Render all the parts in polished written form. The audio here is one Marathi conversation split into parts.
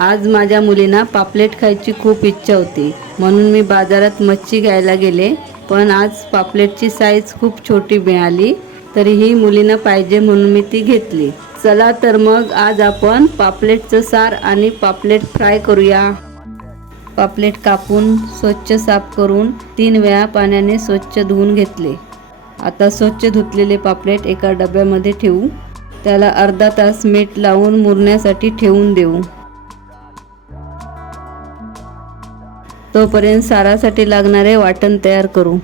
आज माझ्या मुलींना पापलेट खायची खूप इच्छा होती, म्हणून मी बाजारात मच्छी घ्यायला गेले. पण आज पापलेटची साईज खूप छोटी मिळाली. तरीही मुलींना पाहिजे म्हणून मी ती घेतली. चला तर मग आज आपण पापलेटचं सार आणि पापलेट फ्राय करूया. पापलेट कापून स्वच्छ साफ करून 3 वेळा पाण्याने स्वच्छ धुवून घेतले. आता स्वच्छ धुतलेले पापलेट एका डब्यामध्ये ठेवू. त्याला अर्धा तास मीठ लावून मुरण्यासाठी ठेवून देऊ. तोपर्यंत सारासाठी लागणारे वाटण तयार करू.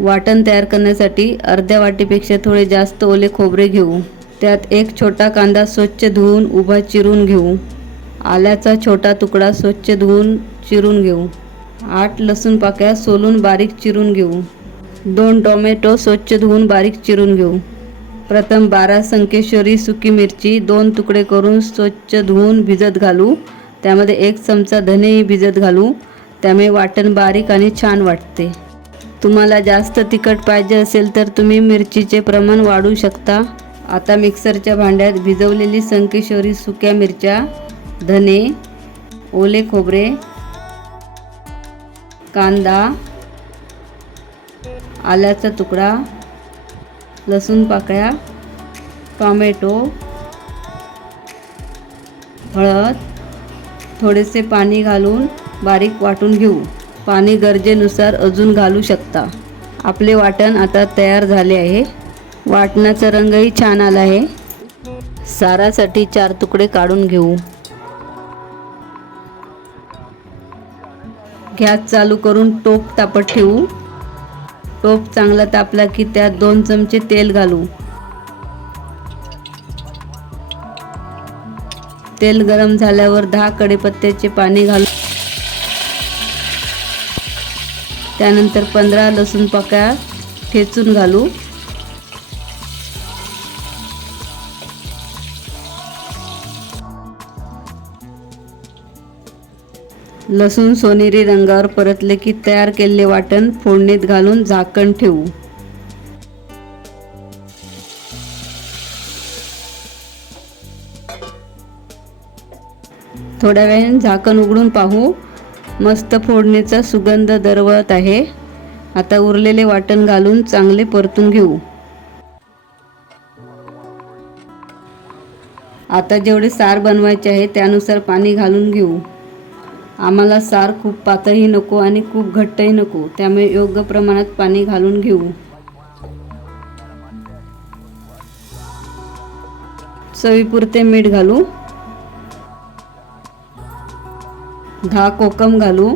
वाटण तयार करण्यासाठी अर्ध्या वाटीपेक्षा थोडे जास्त ओले खोबरे घेऊ. त्यात एक छोटा कांदा स्वच्छ धुवून उभा चिरून घेऊ. आल्याचा छोटा तुकडा स्वच्छ धुवून चिरून घेऊ. 8 लसूण पाकळ्या सोलून बारीक चिरून घेऊ. 2 टोमॅटो स्वच्छ धुवून बारीक चिरून घेऊ. प्रथम 12 संकेश्वरी सुकी मिरची 2 तुकडे करून स्वच्छ धुवून भिजत घालू. त्यामध्ये 1 चमचा धनेही भिजत घालू. त्यामुळे वाटण बारीक आणि छान वाटते. तुम्हाला जास्त तिखट पाहिजे असेल तर तुम्ही मिरचीचे प्रमाण वाढवू शकता. आता मिक्सरच्या भांड्यात भिजवलेली संकेश्वरी सुक्या मिरच्या, धने, ओले खोबरे, कांदा, आल्याचा तुकडा, लसूण पाकळ्या, टोमॅटो, हळद, थोडेसे पाणी घालून बारीक वाटून घेऊ. पाणी गरजेनुसार अजून घालू शकता. आपले वाटण आता तयार झाले आहे. वाटणाचा रंगही छान आला आहे. सारासाठी 4 तुकडे काढून घेऊ. गॅस चालू करून टोप तापत ठेवू. टोप चांगला तापला की त्यात 2 चमचे तेल घालू. तेल गरम झाल्यावर 10 कढीपत्त्याचे पाने घालू. त्यानंतर 15 लसूण पाकळ्या ठेचून घालू. लसूण सोनेरी रंगावर परतले की तयार केलेले वाटण फोडणीत घालून झाकण ठेवू. थोड्या वेळाने झाकण उघडून पाहू. मस्त फोडणीचा सुगंध दरवळत आहे. आता उरलेले वाटण घालून चांगले परतून घेऊ. आता जेवढे सार बनवायचे आहे त्यानुसार पाणी घालून घेऊ. आम्हाला सार खूप पातळही नको आणि खूप घट्टही नको, त्यामुळे योग्य प्रमाणात पाणी घालून घेऊ. चवीपुरते मीठ घालू. 10 कोकम घालू.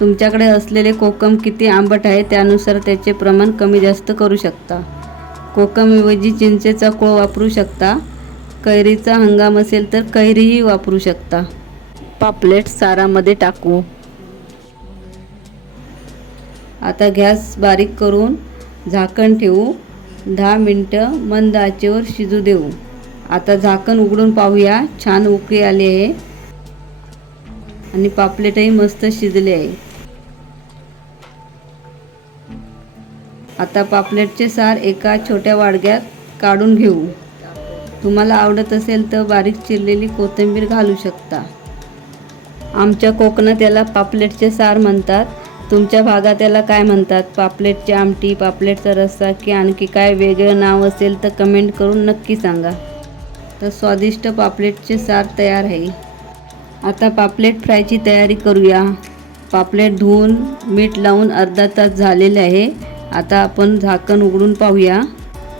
तुमच्याकडे असलेले कोकम किती आंबट आहे त्यानुसार त्याचे प्रमाण कमी जास्त करू शकता. कोकमऐवजी चिंचेचा कोळ वापरू शकता. कैरीचा हंगाम असेल तर कैरीही वापरू शकता. पापलेट सारामध्ये टाकू. आता गॅस बारीक करून झाकण ठेवू. 10 मिनिटं मंद आचेवर शिजू देऊ. आता झाकण उघडून पाहूया. छान उकळी आली आहे आणि पापलेटही मस्त शिजले आहे. आता पापलेटचे सार एका छोट्या वाडग्यात काढून घेऊ. तुम्हाला आवडत असेल तर बारीक चिरलेली कोथिंबीर घालू शकता. आमच्या कोकणात याला पापलेटचे सार म्हणतात. तुमच्या भागात याला काय म्हणतात? पापलेटची आमटी, पापलेटचा रस्सा की आणखी काय वेगळं नाव असेल तर कमेंट करून नक्की सांगा. तर स्वादिष्ट पापलेटचे सार तयार आहे. आता पापलेट फ्रायची तयारी करूया. पापलेट धुवून मीठ लावून अर्धा तास झालेले आहे. आता आपण झाकण उघडून पाहूया.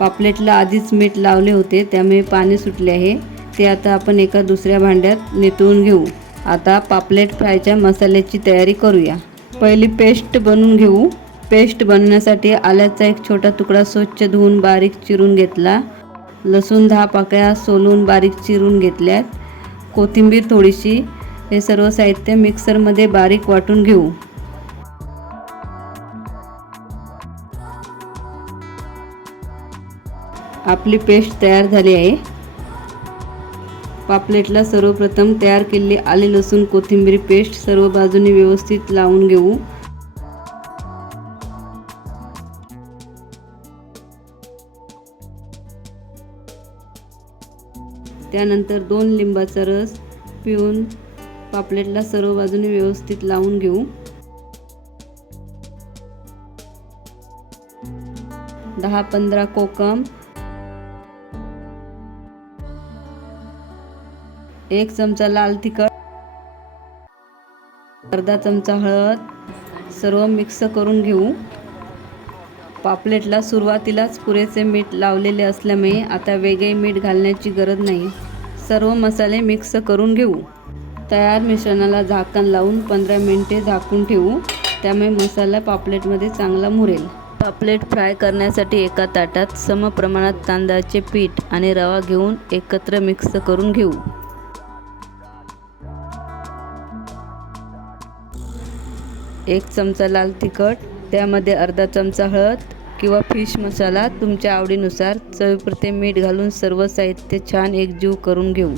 पापलेटला आधीच मीठ लावले होते त्यामुळे पाणी सुटले आहे. ते आता आपण एका दुसऱ्या भांड्यात नितळून घेऊ. आता पापलेट फ्रायच्या मसाल्याची तयारी करूया. पहिली पेस्ट बनवून घेऊ. पेस्ट बनवण्यासाठी आल्याचा एक छोटा तुकडा स्वच्छ धुवून बारीक चिरून घेतला. लसूण 10 पाकळ्या सोलून बारीक चिरून घेतल्यात. कोथिंबीर थोडीशी. हे सर्व साहित्य मिक्सरमध्ये बारीक वाटून घेऊ. आपली पेस्ट तयार झाली आहे. पापलेटला सर्वप्रथम तयार केलेली आले लसूण कोथिंबीर पेस्ट सर्व बाजूने व्यवस्थित लावून घेऊ. त्यानंतर 2 लिंबाचा रस पिळून पापलेटला सर्व बाजूने व्यवस्थित लावून घेऊ. 10-15 कोकम, 1 चमचा लाल तिखट, अर्धा चमचा हळद सर्व मिक्स करून घेऊ. पापलेटला सुरुवातीलाच पुरेसे मीठ लावलेले असल्यामुळे आता वेगळे मीठ घालण्याची गरज नाही. सर्व मसाले मिक्स करून घेऊ. तयार मिश्रणाला झाकण लावून 15 मिनिटे झाकून ठेवू. त्यामुळे मसाला पापलेटमध्ये चांगला मुरेल. पापलेट फ्राय करण्यासाठी एका ताटात सम प्रमाणात तांदळाचे पीठ आणि रवा घेऊन एकत्र मिक्स करून घेऊ. एक चमचा लाल तिखट, त्यामध्ये अर्धा चमचा हळद किंवा फिश मसाला तुमच्या आवडीनुसार, चवीपुरते मीठ घालून सर्व साहित्य छान एकजीव करून घेऊ.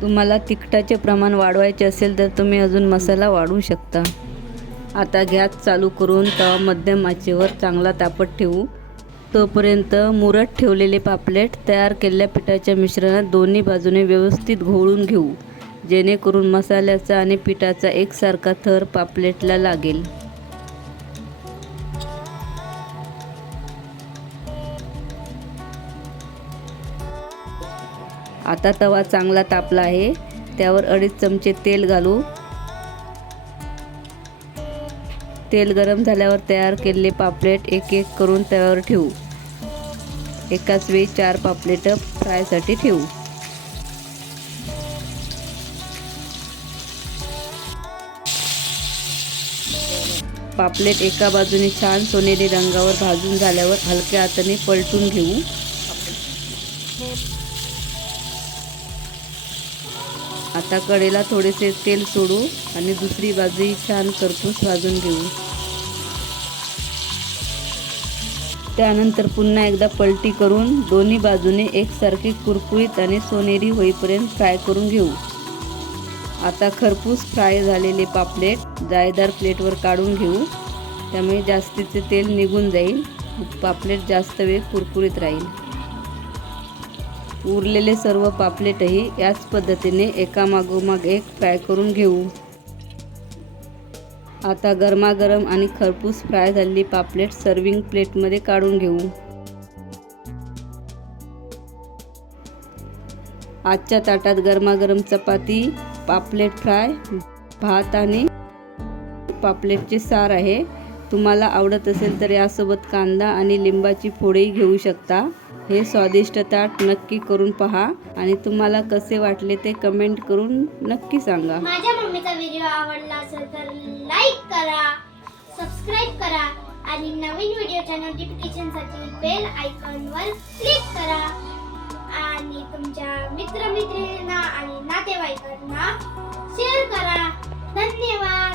तुम्हाला तिखटाचे प्रमाण वाढवायचे असेल तर तुम्ही अजून मसाला वाढवू शकता. आता गॅस चालू करून तवा मध्यम आचेवर चांगला तापत ठेवू. तोपर्यंत मुरत ठेवलेले पापलेट तयार केलेल्या पिठाच्या मिश्रणात दोन्ही बाजूने व्यवस्थित घोळून घेऊ, जेणेकरून मसाल्याचा आणि पिठाचा एकसारखा थर पापलेटला लागेल. आता तवा चांगला तापला आहे. त्यावर 2.5 चमचे तेल घालू. तेल गरम झाल्यावर तयार केलेले पापलेट एक एक करून तव्यावर ठेवू. एकाच वेळी 4 पापलेट फ्रायसाठी ठेवू. पापलेट एका बाजूने छान सोनेरी रंगावर भाजून झाल्यावर हलक्या हाताने पलटून घेऊ. आता कढईला थोडेसे तेल सोडू आणि दुसरी बाजूही छान खरपूस भाजून घेऊ. त्यानंतर पुन्हा एकदा पलटी करून दोन्ही बाजूने एकसारखी कुरकुरीत आणि सोनेरी होईपर्यंत फ्राय करून घेऊ. आता खरपूस फ्राय झालेले पापलेट जाळीदार प्लेटवर काढून घेऊ. त्यामुळे जास्तीचे तेल निघून जाईल. पापलेट जास्त वेळ कुरकुरीत राहील. उरलेले सर्व पापलेटही याच पद्धतीने एकामागोमाग एक फ्राय करून घेऊ. आता गरमागरम आणि खरपूस फ्राय झालेली पापलेट सर्विंग प्लेटमध्ये काढून घेऊ. आजच्या ताटात गरमागरम चपाती, पापलेट फ्राय, भात आणि पापलेटचे सार आहे. तुम्हाला आवडत असेल तर यासोबत कांदा आणि लिंबाची फोडही घेऊ शकता. हे स्वादिष्ट ताट नक्की करून पहा आणि तुम्हाला कसे वाटले ते कमेंट करून नक्की सांगा. माझ्या मम्मीचा व्हिडिओ आवडला असेल तर लाईक करा, सबस्क्राईब करा आणि नवीन व्हिडिओच्या नोटिफिकेशनसाठी बेल आयकॉनवर क्लिक करा आणि तुमच्या मित्रमैत्रिणींना आणि नातेवाईकांना शेअर करा. धन्यवाद.